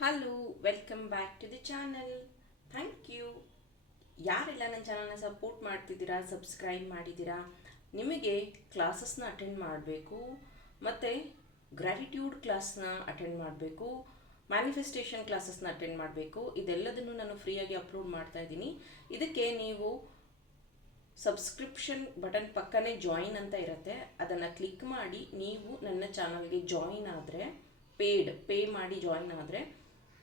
Hello welcome back to the channel thank you ಯಾರೆಲ್ಲ ನನ್ನ ಚಾನಲ್ನ ಸಪೋರ್ಟ್ ಮಾಡ್ತಿದ್ದೀರಾ ಸಬ್ಸ್ಕ್ರೈಬ್ ಮಾಡಿದ್ದೀರಾ, ನಿಮಗೆ ಕ್ಲಾಸಸ್ನ ಅಟೆಂಡ್ ಮಾಡಬೇಕು, ಮತ್ತು ಗ್ರ್ಯಾಟಿಟ್ಯೂಡ್ ಕ್ಲಾಸ್ನ ಅಟೆಂಡ್ ಮಾಡಬೇಕು ಮ್ಯಾನಿಫೆಸ್ಟೇಷನ್ ಕ್ಲಾಸಸ್ನ ಅಟೆಂಡ್ ಮಾಡಬೇಕು, ಇದೆಲ್ಲದನ್ನು ನಾನು ಫ್ರೀಯಾಗಿ ಅಪ್ಲೋಡ್ ಮಾಡ್ತಾ ಇದ್ದೀನಿ. ಇದಕ್ಕೆ ನೀವು ಸಬ್ಸ್ಕ್ರಿಪ್ಷನ್ ಬಟನ್ ಪಕ್ಕನೇ ಜಾಯಿನ್ ಅಂತ ಇರುತ್ತೆ. ಅದನ್ನು ಕ್ಲಿಕ್ ಮಾಡಿ, ನೀವು ನನ್ನ ಚಾನಲ್ಗೆ ಜಾಯಿನ್ ಆದರೆ ಪೇಯ್ಡ್ ಪೇ ಮಾಡಿ ಜಾಯಿನ್ ಆದರೆ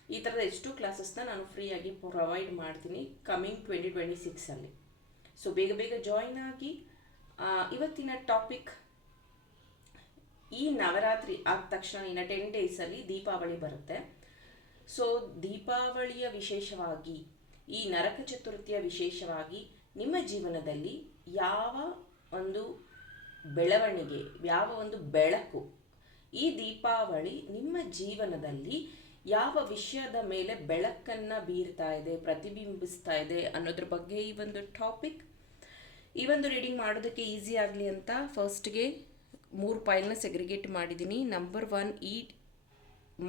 ಈ ಥರದ ಎಷ್ಟು ಕ್ಲಾಸಸ್ನ ನಾನು ಫ್ರೀಯಾಗಿ ಪ್ರೊವೈಡ್ ಮಾಡ್ತೀನಿ ಕಮಿಂಗ್ ಟ್ವೆಂಟಿ ಟ್ವೆಂಟಿ ಸಿಕ್ಸಲ್ಲಿ ಸೊ ಬೇಗ ಬೇಗ ಜಾಯಿನ್ ಆಗಿ ಇವತ್ತಿನ ಟಾಪಿಕ್ ಈ ನವರಾತ್ರಿ ಆದ ತಕ್ಷಣ ಇನ್ನು ಟೆನ್ ಡೇಸಲ್ಲಿ ದೀಪಾವಳಿ ಬರುತ್ತೆ. ಸೊ ದೀಪಾವಳಿಯ ವಿಶೇಷವಾಗಿ, ಈ ನರಕ ಚತುರ್ಥಿಯ ವಿಶೇಷವಾಗಿ ನಿಮ್ಮ ಜೀವನದಲ್ಲಿ ಯಾವ ಒಂದು ಬೆಳವಣಿಗೆ, ಯಾವ ಒಂದು ಬೆಳಕು ಈ ದೀಪಾವಳಿ ನಿಮ್ಮ ಜೀವನದಲ್ಲಿ ಯಾವ ವಿಷಯದ ಮೇಲೆ ಬೆಳಕನ್ನು ಬೀರ್ತಾ ಇದೆ, ಪ್ರತಿಬಿಂಬಿಸ್ತಾ ಇದೆ ಅನ್ನೋದ್ರ ಬಗ್ಗೆ ಈ ಒಂದು ಟಾಪಿಕ್ ಈ ಒಂದು ರೀಡಿಂಗ್ ಮಾಡೋದಕ್ಕೆ ಈಸಿ ಆಗಲಿ ಅಂತ ಫಸ್ಟ್ಗೆ ಮೂರು ಪೈಲ್ನ ಸೆಗ್ರಿಗೇಟ್ ಮಾಡಿದ್ದೀನಿ. ನಂಬರ್ ಒನ್ ಈ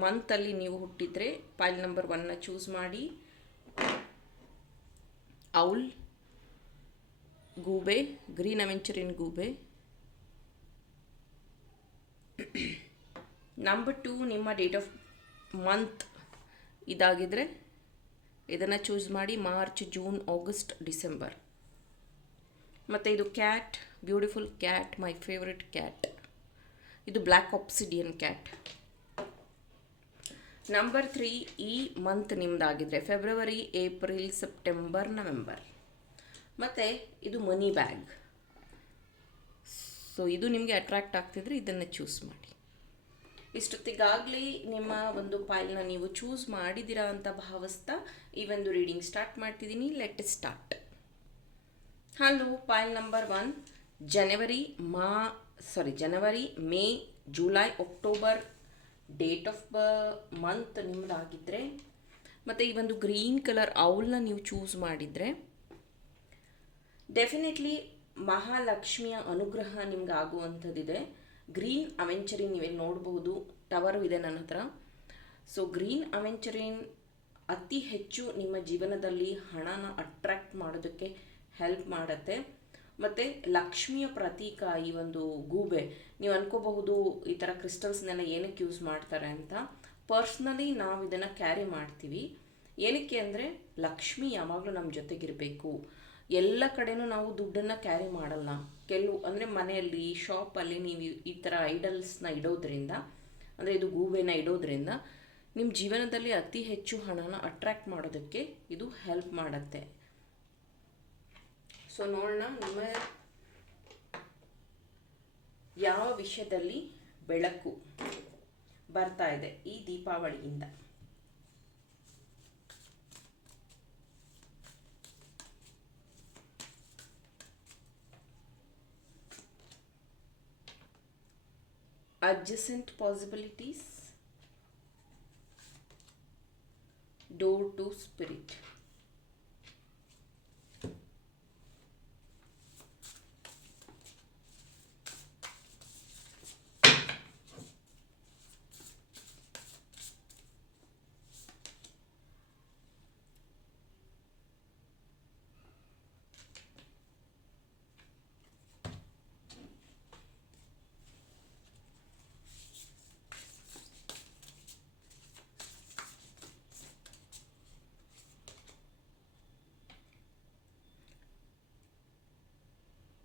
ಮಂತಲ್ಲಿ ನೀವು ಹುಟ್ಟಿದರೆ ಪೈಲ್ ನಂಬರ್ ಒನ್ನ ಚೂಸ್ ಮಾಡಿ. ಔಲ್ ಗೂಬೆ ಗ್ರೀನ್ ಅವೆಂಚರಿನ್ ಗೂಬೆ. ನಂಬರ್ ಟೂ ನಿಮ್ಮ ಡೇಟ್ ಆಫ್ ಮಂತ್ ಇದಾಗಿದ್ದರೆ ಇದನ್ನು ಚೂಸ್ ಮಾಡಿ ಮಾರ್ಚ್ ಜೂನ್ ಆಗಸ್ಟ್ ಡಿಸೆಂಬರ್ ಮತ್ತು ಇದು cat beautiful cat my favourite cat ಇದು black obsidian cat number three ಈ ಮಂತ್ ನಿಮ್ಮದಾಗಿದ್ರೆ ಫೆಬ್ರವರಿ ಏಪ್ರಿಲ್ ಸೆಪ್ಟೆಂಬರ್ ನವೆಂಬರ್ ಮತ್ತು ಇದು ಮನಿ ಬ್ಯಾಗ್ ಸೊ ಇದು ನಿಮಗೆ ಅಟ್ರಾಕ್ಟ್ ಆಗ್ತಿದ್ರೆ ಇದನ್ನು ಚೂಸ್ ಮಾಡಿ. ಇಷ್ಟೊತ್ತಿಗಾಗಲೇ ನಿಮ್ಮ ಒಂದು ಫೈಲ್ನ ನೀವು ಚೂಸ್ ಮಾಡಿದ್ದೀರಾ ಅಂತ ಭಾವಿಸ್ತಾ ಈ ಒಂದು ರೀಡಿಂಗ್ ಸ್ಟಾರ್ಟ್ ಮಾಡ್ತಿದ್ದೀನಿ. Let start hello file number one January ಮಾ sorry January May July October date of ಬ ಮಂತ್ ನಿಮ್ಮದಾಗಿದ್ದರೆ ಮತ್ತು ಈ ಒಂದು ಗ್ರೀನ್ ಕಲರ್ ಔಲ್ನ ನೀವು ಚೂಸ್ ಮಾಡಿದರೆ ಡೆಫಿನೆಟ್ಲಿ ಮಹಾಲಕ್ಷ್ಮಿಯ ಅನುಗ್ರಹ ನಿಮ್ಗೆ ಆಗುವಂಥದ್ದಿದೆ ಗ್ರೀನ್ ಅವೆಂಚರಿ ನೀವೇನು ನೋಡಬಹುದು ಟವರು ಇದೆ ನನ್ನ ಹತ್ರ. ಸೊ ಗ್ರೀನ್ ಅವೆಂಚರಿನ್ ಅತಿ ಹೆಚ್ಚು ನಿಮ್ಮ ಜೀವನದಲ್ಲಿ ಹಣನ ಅಟ್ರಾಕ್ಟ್ ಮಾಡೋದಕ್ಕೆ ಹೆಲ್ಪ್ ಮಾಡುತ್ತೆ. ಮತ್ತು ಲಕ್ಷ್ಮಿಯ ಪ್ರತೀಕ ಈ ಒಂದು ಗೂಬೆ, ನೀವು ಅನ್ಕೋಬಹುದು ಈ ಥರ ಕ್ರಿಸ್ಟಲ್ಸ್ನೆಲ್ಲ ಏನಕ್ಕೆ ಯೂಸ್ ಮಾಡ್ತಾರೆ ಅಂತ. ಪರ್ಸ್ನಲಿ ನಾವು ಇದನ್ನು ಕ್ಯಾರಿ ಮಾಡ್ತೀವಿ. ಏನಕ್ಕೆ ಅಂದರೆ ಲಕ್ಷ್ಮಿ ಯಾವಾಗಲೂ ನಮ್ಮ ಜೊತೆಗಿರಬೇಕು. ಎಲ್ಲ ಕಡೆನೂ ನಾವು ದುಡ್ಡನ್ನು ಕ್ಯಾರಿ ಮಾಡಲ್ಲ. ಕೆಲವು ಅಂದರೆ ಮನೆಯಲ್ಲಿ ಶಾಪಲ್ಲಿ ನೀವು ಈ ಥರ ಐಡಲ್ಸ್ನ ಇಡೋದ್ರಿಂದ ಅಂದರೆ ಇದು ಗೂಬೆನ ಇಡೋದ್ರಿಂದ ನಿಮ್ಮ ಜೀವನದಲ್ಲಿ ಅತಿ ಹೆಚ್ಚು ಹಣನ ಅಟ್ರ್ಯಾಕ್ಟ್ ಮಾಡೋದಕ್ಕೆ ಇದು ಹೆಲ್ಪ್ ಮಾಡುತ್ತೆ. ಸೊ ನೋಡೋಣ, ನಿಮ್ಮ ಯಾವ ವಿಷಯದಲ್ಲಿ ಬೆಳಕು ಬರ್ತಾ ಇದೆ ಈ ದೀಪಾವಳಿಯಿಂದ? Adjacent possibilities? Door to spirit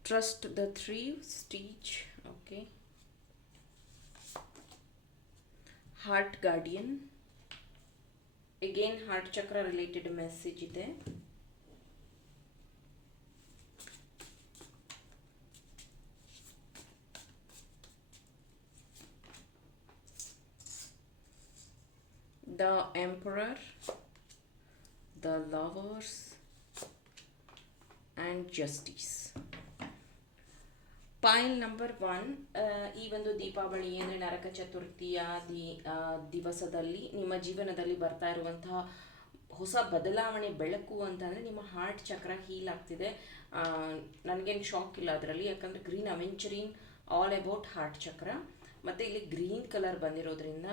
trust the three stitch okay. Heart guardian. Again heart chakra related message ಇದೆ. The emperor the lovers and justice file number one ಈ ಒಂದು ದೀಪಾವಳಿ ಅಂದರೆ ನರಕ ಚತುರ್ಥಿಯ ದಿ ದಿವಸದಲ್ಲಿ, ನಿಮ್ಮ ಜೀವನದಲ್ಲಿ ಬರ್ತಾ ಇರುವಂತಹ ಹೊಸ ಬದಲಾವಣೆ, ಬೆಳಕು ಅಂತಂದರೆ ನಿಮ್ಮ ಹಾರ್ಟ್ ಚಕ್ರ ಹೀಲ್ ಆಗ್ತಿದೆ. ನನಗೇನು ಶಾಕ್ ಇಲ್ಲ ಅದರಲ್ಲಿ, ಯಾಕಂದರೆ green aventurine all about heart chakra ಮತ್ತು ಇಲ್ಲಿ ಗ್ರೀನ್ ಕಲರ್ ಬಂದಿರೋದ್ರಿಂದ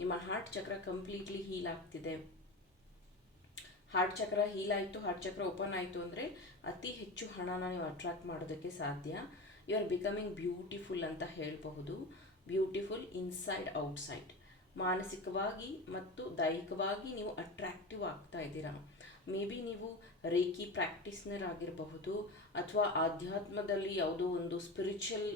ನಿಮ್ಮ ಹಾರ್ಟ್ ಚಕ್ರ ಕಂಪ್ಲೀಟ್ಲಿ ಹೀಲ್ ಆಗ್ತಿದೆ. ಹಾರ್ಟ್ ಚಕ್ರ ಹೀಲ್ ಆಯಿತು ಹಾರ್ಟ್ ಚಕ್ರ ಓಪನ್ ಆಯಿತು ಅಂದರೆ ಅತಿ ಹೆಚ್ಚು ಹಣನ ನೀವು ಅಟ್ರಾಕ್ಟ್ ಮಾಡೋದಕ್ಕೆ ಸಾಧ್ಯ. ಯು ಆರ್ ಬಿಕಮಿಂಗ್ ಬ್ಯೂಟಿಫುಲ್ ಅಂತ ಹೇಳಬಹುದು. ಬ್ಯೂಟಿಫುಲ್ ಇನ್ಸೈಡ್ ಔಟ್ಸೈಡ್ ಮಾನಸಿಕವಾಗಿ ಮತ್ತು ದೈಹಿಕವಾಗಿ ನೀವು ಅಟ್ರಾಕ್ಟಿವ್ ಆಗ್ತಾ ಇದ್ದೀರಾ? ಮೇ ಬಿ ನೀವು ರೇಖಿ ಪ್ರಾಕ್ಟೀಸ್ನರ್ ಆಗಿರಬಹುದು ಅಥವಾ ಆಧ್ಯಾತ್ಮದಲ್ಲಿ ಯಾವುದೋ ಒಂದು ಸ್ಪಿರಿಚುವಲ್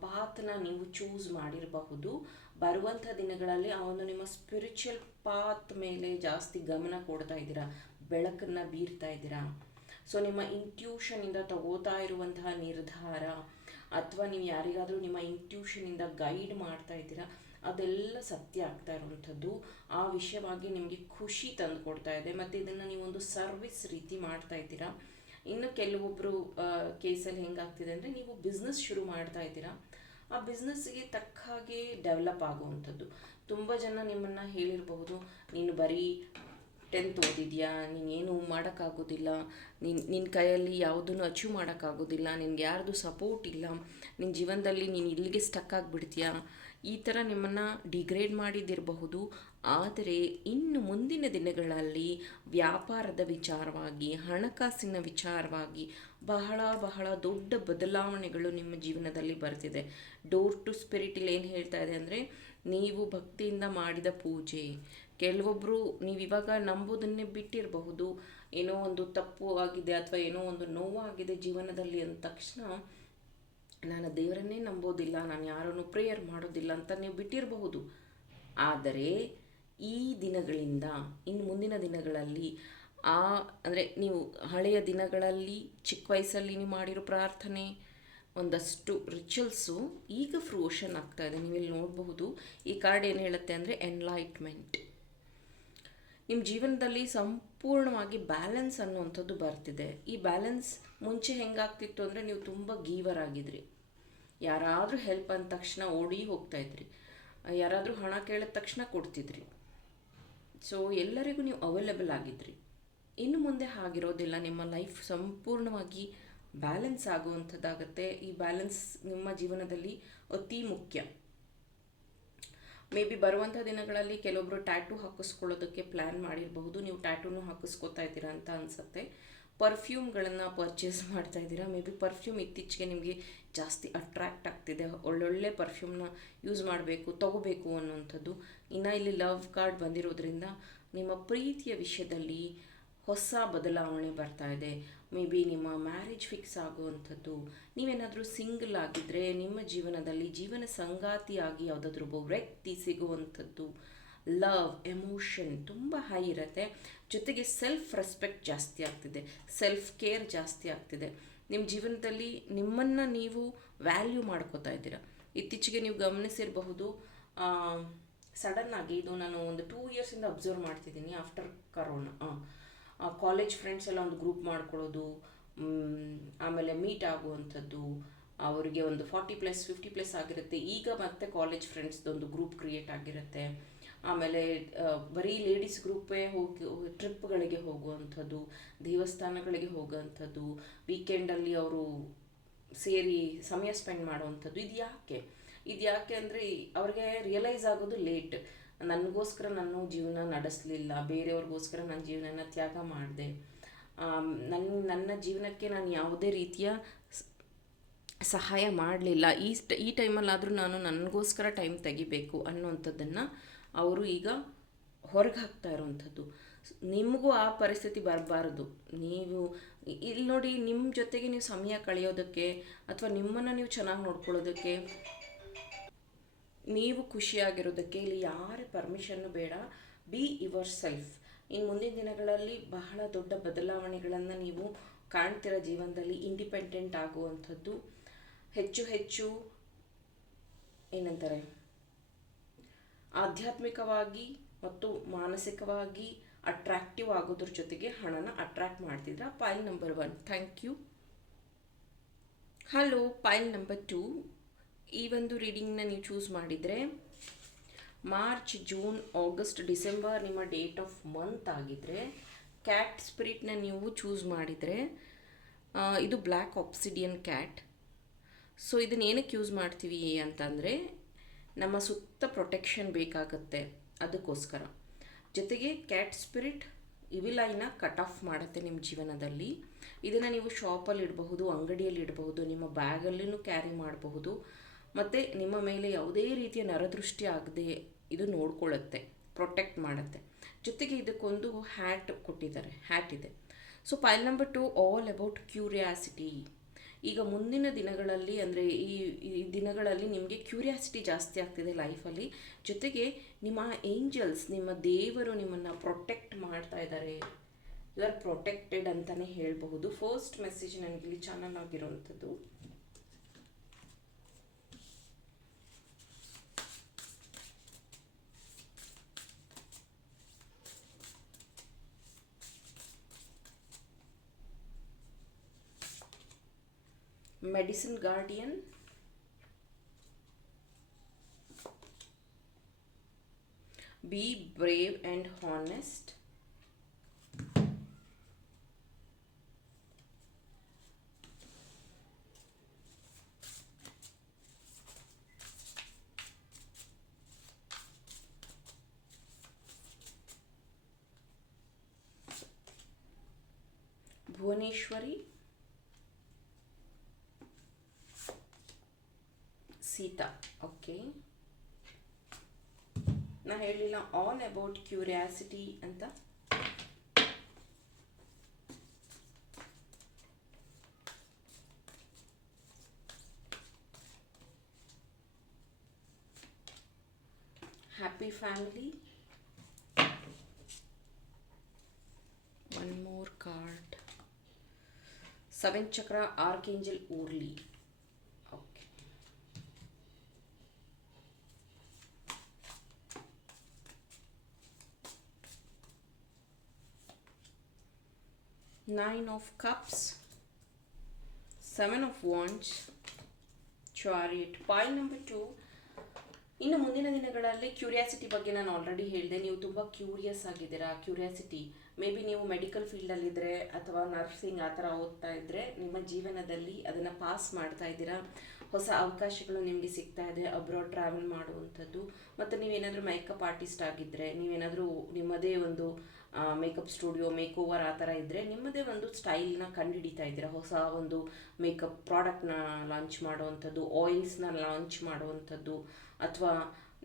ಪಾತ್ನ ನೀವು ಚೂಸ್ ಮಾಡಿರಬಹುದು. ಬರುವಂಥ ದಿನಗಳಲ್ಲಿ ಆ ಒಂದು ನಿಮ್ಮ ಸ್ಪಿರಿಚುವಲ್ ಪಾತ್ ಮೇಲೆ ಜಾಸ್ತಿ ಗಮನ ಕೊಡ್ತಾ ಇದ್ದೀರಾ? ಬೆಳಕನ್ನು ಬೀರ್ತಾ ಇದ್ದೀರಾ? ಸೊ ನಿಮ್ಮ ಇಂಟ್ಯೂಷನಿಂದ ತಗೋತಾ ಇರುವಂತಹ ನಿರ್ಧಾರ, ಅಥವಾ ನೀವು ಯಾರಿಗಾದರೂ ನಿಮ್ಮ ಇಂಟ್ಯೂಷನಿಂದ ಗೈಡ್ ಮಾಡ್ತಾ ಇದ್ದೀರಾ, ಅದೆಲ್ಲ ಸತ್ಯ ಆಗ್ತಾ ಇರುವಂಥದ್ದು. ಆ ವಿಷಯವಾಗಿ ನಿಮಗೆ ಖುಷಿ ತಂದು ಕೊಡ್ತಾ ಇದೆ. ಮತ್ತು ಇದನ್ನು ನೀವೊಂದು ಸರ್ವಿಸ್ ರೀತಿ ಮಾಡ್ತಾ ಇದ್ದೀರಾ. ಇನ್ನು ಕೆಲವೊಬ್ಬರು ಕೇಸಲ್ಲಿ ಹೆಂಗಾಗ್ತಿದೆ ಅಂದರೆ ನೀವು ಬಿಸ್ನೆಸ್ ಶುರು ಮಾಡ್ತಾ ಇದ್ದೀರಾ. ಆ ಬಿಸ್ನೆಸ್ಗೆ ತಕ್ಕ ಹಾಗೆ ಡೆವಲಪ್ ಆಗುವಂಥದ್ದು. ತುಂಬ ಜನ ನಿಮ್ಮನ್ನು ಹೇಳಿರಬಹುದು, ನೀನು ಬರೀ ಟೆಂತ್ ಓದಿದ್ಯಾ? ನೀನೇನು ಮಾಡೋಕ್ಕಾಗೋದಿಲ್ಲ. ನಿನ್ನ ನಿನ್ನ ಕೈಯಲ್ಲಿ ಯಾವುದನ್ನು ಅಚೀವ್ ಮಾಡೋಕ್ಕಾಗೋದಿಲ್ಲ. ನಿನಗೆ ಯಾರ್ದು ಸಪೋರ್ಟ್ ಇಲ್ಲ. ನಿನ್ನ ಜೀವನದಲ್ಲಿ ನೀನು ಇಲ್ಲಿಗೆ ಸ್ಟಕ್ ಆಗಿಬಿಡ್ತೀಯಾ? ಈ ಥರ ನಿಮ್ಮನ್ನು ಡಿಗ್ರೇಡ್ ಮಾಡಿದ್ದಿರಬಹುದು. ಆದರೆ ಇನ್ನು ಮುಂದಿನ ದಿನಗಳಲ್ಲಿ ವ್ಯಾಪಾರದ ವಿಚಾರವಾಗಿ, ಹಣಕಾಸಿನ ವಿಚಾರವಾಗಿ ಬಹಳ ಬಹಳ ದೊಡ್ಡ ಬದಲಾವಣೆಗಳು ನಿಮ್ಮ ಜೀವನದಲ್ಲಿ ಬರ್ತಿದೆ. ಡೋರ್ ಟು ಸ್ಪಿರಿಟಿಲ್ ಏನು ಹೇಳ್ತಾ ಇದೆ ಅಂದರೆ, ನೀವು ಭಕ್ತಿಯಿಂದ ಮಾಡಿದ ಪೂಜೆ. ಕೆಲವೊಬ್ಬರು ನೀವು ಇವಾಗ ನಂಬೋದನ್ನೇ ಬಿಟ್ಟಿರಬಹುದು. ಏನೋ ಒಂದು ತಪ್ಪು ಆಗಿದೆ ಅಥವಾ ಏನೋ ಒಂದು ನೋವಾಗಿದೆ ಜೀವನದಲ್ಲಿ ಅಂದ ತಕ್ಷಣ ನಾನು ದೇವರನ್ನೇ ನಂಬೋದಿಲ್ಲ, ನಾನು ಯಾರನ್ನು ಪ್ರೇಯರ್ ಮಾಡೋದಿಲ್ಲ ಅಂತ ನೀವು ಬಿಟ್ಟಿರಬಹುದು. ಆದರೆ ಈ ದಿನಗಳಿಂದ, ಇನ್ನು ಮುಂದಿನ ದಿನಗಳಲ್ಲಿ ಆ, ಅಂದರೆ ನೀವು ಹಳೆಯ ದಿನಗಳಲ್ಲಿ, ಚಿಕ್ಕ ವಯಸ್ಸಲ್ಲಿ ನೀವು ಮಾಡಿರೋ ಪ್ರಾರ್ಥನೆ, ಒಂದಷ್ಟು ರಿಚುವಲ್ಸು ಈಗ ಫ್ರೂಷನ್ ಆಗ್ತಾ ಇದೆ. ನೀವಿಲ್ಲಿ ನೋಡಬಹುದು ಈ ಕಾರ್ಡ್ ಏನು ಹೇಳುತ್ತೆ ಅಂದರೆ ಎನ್ಲೈಟ್ಮೆಂಟ್ ನಿಮ್ಮ ಜೀವನದಲ್ಲಿ ಸಂಪೂರ್ಣವಾಗಿ ಬ್ಯಾಲೆನ್ಸ್ ಅನ್ನುವಂಥದ್ದು ಬರ್ತಿದೆ. ಈ ಬ್ಯಾಲೆನ್ಸ್ ಮುಂಚೆ ಹೆಂಗಾಗ್ತಿತ್ತು ಅಂದರೆ ನೀವು ತುಂಬ ಗೀವರ್ ಆಗಿದ್ರಿ. ಯಾರಾದರೂ ಹೆಲ್ಪ್ ಅಂದ ತಕ್ಷಣ ಓಡಿ ಹೋಗ್ತಾಯಿದ್ರಿ ಯಾರಾದರೂ ಹಣ ಕೇಳಿದ ತಕ್ಷಣ ಕೊಡ್ತಿದ್ರಿ. ಸೊ ಎಲ್ಲರಿಗೂ ನೀವು ಅವೈಲೇಬಲ್ ಆಗಿದ್ರಿ. ಇನ್ನು ಮುಂದೆ ಹಾಗಿರೋದಿಲ್ಲ. ನಿಮ್ಮ ಲೈಫ್ ಸಂಪೂರ್ಣವಾಗಿ ಬ್ಯಾಲೆನ್ಸ್ ಆಗುವಂಥದ್ದಾಗತ್ತೆ. ಈ ಬ್ಯಾಲೆನ್ಸ್ ನಿಮ್ಮ ಜೀವನದಲ್ಲಿ ಅತಿ ಮುಖ್ಯ. ಮೇ ಬಿ ಬರುವಂಥ ದಿನಗಳಲ್ಲಿ ಕೆಲವೊಬ್ಬರು ಟ್ಯಾಟೂ ಹಾಕಿಸ್ಕೊಳ್ಳೋದಕ್ಕೆ ಪ್ಲ್ಯಾನ್ ಮಾಡಿರಬಹುದು. ನೀವು ಟ್ಯಾಟೂನು ಹಾಕಿಸ್ಕೊತಾ ಇದ್ದೀರಾ ಅಂತ ಅನಿಸುತ್ತೆ. ಪರ್ಫ್ಯೂಮ್ಗಳನ್ನು ಪರ್ಚೇಸ್ ಮಾಡ್ತಾ ಇದ್ದೀರಾ? ಮೇ ಬಿ ಪರ್ಫ್ಯೂಮ್ ಇತ್ತೀಚೆಗೆ ನಿಮಗೆ ಜಾಸ್ತಿ ಅಟ್ರ್ಯಾಕ್ಟ್ ಆಗ್ತಿದೆ. ಒಳ್ಳೊಳ್ಳೆ ಪರ್ಫ್ಯೂಮ್ನ ಯೂಸ್ ಮಾಡಬೇಕು, ತಗೋಬೇಕು ಅನ್ನುವಂಥದ್ದು. ಇನ್ನು ಇಲ್ಲಿ ಲವ್ ಕಾರ್ಡ್ ಬಂದಿರೋದ್ರಿಂದ ನಿಮ್ಮ ಪ್ರೀತಿಯ ವಿಷಯದಲ್ಲಿ ಹೊಸ ಬದಲಾವಣೆ ಬರ್ತಾ ಇದೆ. ಮೇ ಬಿ ನಿಮ್ಮ ಮ್ಯಾರೇಜ್ ಫಿಕ್ಸ್ ಆಗುವಂಥದ್ದು. ನೀವೇನಾದರೂ ಸಿಂಗಲ್ ಆಗಿದ್ದರೆ ನಿಮ್ಮ ಜೀವನದಲ್ಲಿ ಜೀವನ ಸಂಗಾತಿಯಾಗಿ ಯಾವುದಾದ್ರೂ ಒಬ್ಬ ವ್ಯಕ್ತಿ ಸಿಗುವಂಥದ್ದು ಲವ್ ಎಮೋಷನ್ ತುಂಬ ಹೈ ಇರುತ್ತೆ. ಜೊತೆಗೆ ಸೆಲ್ಫ್ ರೆಸ್ಪೆಕ್ಟ್ ಜಾಸ್ತಿ ಆಗ್ತಿದೆ. ಸೆಲ್ಫ್ ಕೇರ್ ಜಾಸ್ತಿ ಆಗ್ತಿದೆ. ನಿಮ್ಮ ಜೀವನದಲ್ಲಿ ನಿಮ್ಮನ್ನು ನೀವು ವ್ಯಾಲ್ಯೂ ಮಾಡ್ಕೋತಾ ಇದ್ದೀರಾ. ಇತ್ತೀಚೆಗೆ ನೀವು ಗಮನಿಸಿರಬಹುದು ಸಡನ್ನಾಗಿ ಇದು ನಾನು ಒಂದು ಟೂ ಇಯರ್ಸಿಂದ ಅಬ್ಸರ್ವ್ ಮಾಡ್ತಿದ್ದೀನಿ ಆಫ್ಟರ್ ಕರೋನಾ ಕಾಲೇಜ್ ಫ್ರೆಂಡ್ಸ್ ಎಲ್ಲ ಒಂದು ಗ್ರೂಪ್ ಮಾಡ್ಕೊಳ್ಳೋದು ಆಮೇಲೆ ಮೀಟ್ ಆಗುವಂಥದ್ದು, ಅವರಿಗೆ ಒಂದು ಫಾರ್ಟಿ ಪ್ಲಸ್ ಫಿಫ್ಟಿ ಪ್ಲಸ್ ಆಗಿರುತ್ತೆ. ಈಗ ಮತ್ತೆ ಕಾಲೇಜ್ ಫ್ರೆಂಡ್ಸ್ದೊಂದು ಗ್ರೂಪ್ ಕ್ರಿಯೇಟ್ ಆಗಿರುತ್ತೆ. ಆಮೇಲೆ ಬರೀ ಲೇಡೀಸ್ ಗ್ರೂಪೇ ಹೋಗಿ ಟ್ರಿಪ್ಗಳಿಗೆ ಹೋಗುವಂಥದ್ದು, ದೇವಸ್ಥಾನಗಳಿಗೆ ಹೋಗುವಂಥದ್ದು ವೀಕೆಂಡಲ್ಲಿ ಅವರು ಸೇರಿ ಸಮಯ ಸ್ಪೆಂಡ್ ಮಾಡುವಂಥದ್ದು ಇದು ಯಾಕೆ ಇದು ಯಾಕೆ ಅಂದರೆ, ಅವ್ರಿಗೆ ರಿಯಲೈಸ್ ಆಗೋದು ಲೇಟ್ ನನಗೋಸ್ಕರ ನಾನು ಜೀವನ ನಡೆಸಲಿಲ್ಲ, ಬೇರೆಯವ್ರಿಗೋಸ್ಕರ ನನ್ನ ಜೀವನನ ತ್ಯಾಗ ಮಾಡಿದೆ. ನನ್ನ ನನ್ನ ಜೀವನಕ್ಕೆ ನಾನು ಯಾವುದೇ ರೀತಿಯ ಸಹಾಯ ಮಾಡಲಿಲ್ಲ. ಈ ಈ ಟೈಮಲ್ಲಾದರೂ ನಾನು ನನಗೋಸ್ಕರ ಟೈಮ್ ತೆಗಿಬೇಕು ಅನ್ನುವಂಥದ್ದನ್ನು ಅವರು ಈಗ ಹೊರಗೆ ಹಾಕ್ತಾ ಇರೋವಂಥದ್ದು ನಿಮಗೂ ಆ ಪರಿಸ್ಥಿತಿ ಬರಬಾರ್ದು. ನೀವು ಇಲ್ಲಿ ನೋಡಿ ನಿಮ್ಮ ಜೊತೆಗೆ ನೀವು ಸಮಯ ಕಳೆಯೋದಕ್ಕೆ ಅಥವಾ ನಿಮ್ಮನ್ನು ನೀವು ಚೆನ್ನಾಗಿ ನೋಡ್ಕೊಳ್ಳೋದಕ್ಕೆ ನೀವು ಖುಷಿಯಾಗಿರೋದಕ್ಕೆ ಇಲ್ಲಿ ಯಾರ ಪರ್ಮಿಷನ್ನು ಬೇಡ. ಬಿ ಯುವರ್ ಸೆಲ್ಫ್ ಇನ್ನು ಮುಂದಿನ ದಿನಗಳಲ್ಲಿ ಬಹಳ ದೊಡ್ಡ ಬದಲಾವಣೆಗಳನ್ನು ನೀವು ಕಾಣ್ತಿರೋ ಜೀವನದಲ್ಲಿ ಇಂಡಿಪೆಂಡೆಂಟ್ ಆಗುವಂಥದ್ದು. ಹೆಚ್ಚು ಹೆಚ್ಚು ಏನಂತಾರೆ? ಆಧ್ಯಾತ್ಮಿಕವಾಗಿ ಮತ್ತು ಮಾನಸಿಕವಾಗಿ ಅಟ್ರಾಕ್ಟಿವ್ ಆಗೋದ್ರ ಜೊತೆಗೆ ಹಣನ ಅಟ್ರಾಕ್ಟ್ ಮಾಡ್ತಿದ್ರ. File number one thank you hello file number two ಈ ಒಂದು ರೀಡಿಂಗ್ನ ನೀವು ಚೂಸ್ ಮಾಡಿದರೆ ಮಾರ್ಚ್, ಜೂನ್, ಆಗಸ್ಟ್, ಡಿಸೆಂಬರ್ ನಿಮ್ಮ ಡೇಟ್ ಆಫ್ ಮಂತ್ ಆಗಿದ್ದರೆ ಕ್ಯಾಟ್ ಸ್ಪಿರಿಟ್ನ ನೀವು ಚೂಸ್ ಮಾಡಿದರೆ ಇದು ಬ್ಲ್ಯಾಕ್ ಆಪ್ಸಿಡಿಯನ್ ಕ್ಯಾಟ್. ಸೊ, ಇದನ್ನ ಏನಕ್ಕೆ ಯೂಸ್ ಮಾಡ್ತೀವಿ ಅಂತಂದರೆ ನಮ್ಮ ಸುತ್ತ ಪ್ರೊಟೆಕ್ಷನ್ ಬೇಕಾಗುತ್ತೆ ಅದಕ್ಕೋಸ್ಕರ. ಜೊತೆಗೆ ಕ್ಯಾಟ್ ಸ್ಪಿರಿಟ್ ಇವಿಲೈನ ಕಟ್ ಆಫ್ ಮಾಡುತ್ತೆ ನಿಮ್ಮ ಜೀವನದಲ್ಲಿ. ಇದನ್ನು ನೀವು ಶಾಪಲ್ಲಿ ಇಡಬಹುದು, ಅಂಗಡಿಯಲ್ಲಿ ಇಡಬಹುದು, ನಿಮ್ಮ ಬ್ಯಾಗಲ್ಲೂ ಕ್ಯಾರಿ ಮಾಡಬಹುದು. ಮತ್ತು ನಿಮ್ಮ ಮೇಲೆ ಯಾವುದೇ ರೀತಿಯ ನರದೃಷ್ಟಿ ಆಗದೆ ಇದು ನೋಡ್ಕೊಳ್ಳುತ್ತೆ ಪ್ರೊಟೆಕ್ಟ್ ಮಾಡುತ್ತೆ. ಜೊತೆಗೆ ಇದಕ್ಕೊಂದು ಹ್ಯಾಟ್ ಕೊಟ್ಟಿದ್ದಾರೆ ಹ್ಯಾಟ್ ಇದೆ. So file number two all about curiosity ಈಗ ಮುಂದಿನ ದಿನಗಳಲ್ಲಿ, ಅಂದರೆ ಈ ಈ ದಿನಗಳಲ್ಲಿ ನಿಮಗೆ ಕ್ಯೂರಿಯಾಸಿಟಿ ಜಾಸ್ತಿ ಆಗ್ತಿದೆ ಲೈಫಲ್ಲಿ ಜೊತೆಗೆ ನಿಮ್ಮ ಏಂಜಲ್ಸ್ ನಿಮ್ಮ ದೇವರು ನಿಮ್ಮನ್ನು ಪ್ರೊಟೆಕ್ಟ್ ಮಾಡ್ತಾ ಇದ್ದಾರೆ. ಯು ಆರ್ ಪ್ರೊಟೆಕ್ಟೆಡ್ ಅಂತಲೇ ಹೇಳಬಹುದು. ಫಸ್ಟ್ ಮೆಸೇಜ್ ನನಗೆ ಇಲ್ಲಿ ಚಾನಲ್ ಆಗಿರುವಂಥದ್ದು medicine guardian. Be brave and honest ಹೇಳಿಲ್ಲ ಆಲ್ ಅಬೌಟ್ ಕ್ಯೂರಿಯಾಸಿಟಿ ಅಂತ happy family one more card seven ಚಕ್ರ ಆರ್ಕೇಂಜಲ್ ಊರ್ಲಿ nine of cups, seven of wands. Chariot pile number two. ಇನ್ನು ಮುಂದಿನ ದಿನಗಳಲ್ಲಿ ಕ್ಯೂರಿಯಾಸಿಟಿ ಬಗ್ಗೆ ನಾನು ಆಲ್ರೆಡಿ ಹೇಳಿದೆ. ನೀವು ತುಂಬ ಕ್ಯೂರಿಯಸ್ ಆಗಿದ್ದೀರಾ? ಕ್ಯೂರಿಯಾಸಿಟಿ ಮೇ ಬಿ ನೀವು ಮೆಡಿಕಲ್ ಫೀಲ್ಡಲ್ಲಿದ್ದರೆ ಅಥವಾ ನರ್ಸಿಂಗ್ ಆ ಥರ ಓದ್ತಾ ಇದ್ದರೆ ನಿಮ್ಮ ಜೀವನದಲ್ಲಿ ಅದನ್ನು ಪಾಸ್ ಮಾಡ್ತಾ ಇದ್ದೀರಾ? ಹೊಸ ಅವಕಾಶಗಳು ನಿಮಗೆ ಸಿಗ್ತಾ ಇದೆ ಅಬ್ರಾಡ್ ಟ್ರಾವೆಲ್ ಮಾಡುವಂಥದ್ದು, ಮತ್ತು ನೀವೇನಾದರೂ ಮೇಕಪ್ ಆರ್ಟಿಸ್ಟ್ ಆಗಿದ್ದರೆ ನೀವೇನಾದರೂ ನಿಮ್ಮದೇ ಒಂದು ಮೇಕಪ್ ಸ್ಟುಡಿಯೋ ಮೇಕ್ ಓವರ್ ಆ ಥರ ಇದ್ದರೆ ನಿಮ್ಮದೇ ಒಂದು ಸ್ಟೈಲ್ನ ಕಂಡುಹಿಡಿತಾ ಇದ್ದೀರಾ? ಹೊಸ ಒಂದು ಮೇಕಪ್ ಪ್ರಾಡಕ್ಟ್ನ ಲಾಂಚ್ ಮಾಡುವಂಥದ್ದು ಆಯಿಲ್ಸ್ನ ಲಾಂಚ್ ಮಾಡುವಂಥದ್ದು, ಅಥವಾ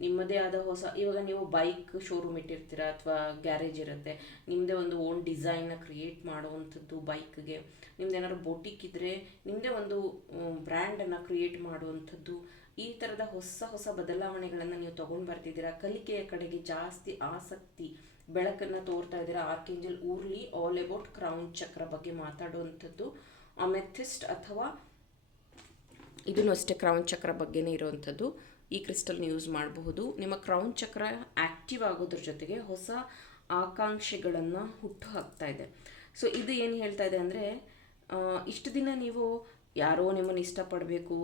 ನಿಮ್ಮದೇ ಆದ ಹೊಸ, ಇವಾಗ ನೀವು ಬೈಕ್ ಶೋರೂಮ್ ಇಟ್ಟಿರ್ತೀರ ಅಥವಾ ಗ್ಯಾರೇಜ್ ಇರುತ್ತೆ ನಿಮ್ಮದೇ ಒಂದು ಓನ್ ಡಿಸೈನ್ನ ಕ್ರಿಯೇಟ್ ಮಾಡುವಂಥದ್ದು ಬೈಕ್ಗೆ ನಿಮ್ದೇನಾದ್ರು ಬೋಟಿಕ್ ಇದ್ದರೆ ನಿಮ್ಮದೇ ಒಂದು ಬ್ರ್ಯಾಂಡನ್ನು ಕ್ರಿಯೇಟ್ ಮಾಡುವಂಥದ್ದು, ಈ ಥರದ ಹೊಸ ಹೊಸ ಬದಲಾವಣೆಗಳನ್ನು ನೀವು ತೊಗೊಂಡು ಬರ್ತಿದ್ದೀರಾ? ಕಲಿಕೆಯ ಕಡೆಗೆ ಜಾಸ್ತಿ ಆಸಕ್ತಿ, ಬೆಳಕನ್ನು ತೋರ್ತಾ ಇದ್ದೀರಾ? Archangel Uriel all about crown chakra ಬಗ್ಗೆ ಮಾತಾಡುವಂಥದ್ದು ಅಮೆಥಿಸ್ಟ್ ಅಥವಾ ಇದನ್ನು ಅಷ್ಟೇ ಕ್ರೌನ್ ಚಕ್ರ ಬಗ್ಗೆನೇ ಇರುವಂಥದ್ದು. ಈ ಕ್ರಿಸ್ಟಲ್ನ ಯೂಸ್ ಮಾಡಬಹುದು. ನಿಮ್ಮ ಕ್ರೌನ್ ಚಕ್ರ ಆ್ಯಕ್ಟಿವ್ ಆಗೋದ್ರ ಜೊತೆಗೆ ಹೊಸ ಆಕಾಂಕ್ಷೆಗಳನ್ನು ಹುಟ್ಟು ಹಾಕ್ತಾ ಇದೆ. ಸೊ ಇದು ಏನು ಹೇಳ್ತಾ ಇದೆ ಅಂದರೆ ಇಷ್ಟು ದಿನ ನೀವು ಯಾರೋ ನಿಮ್ಮನ್ನು ಇಷ್ಟಪಡಬೇಕು.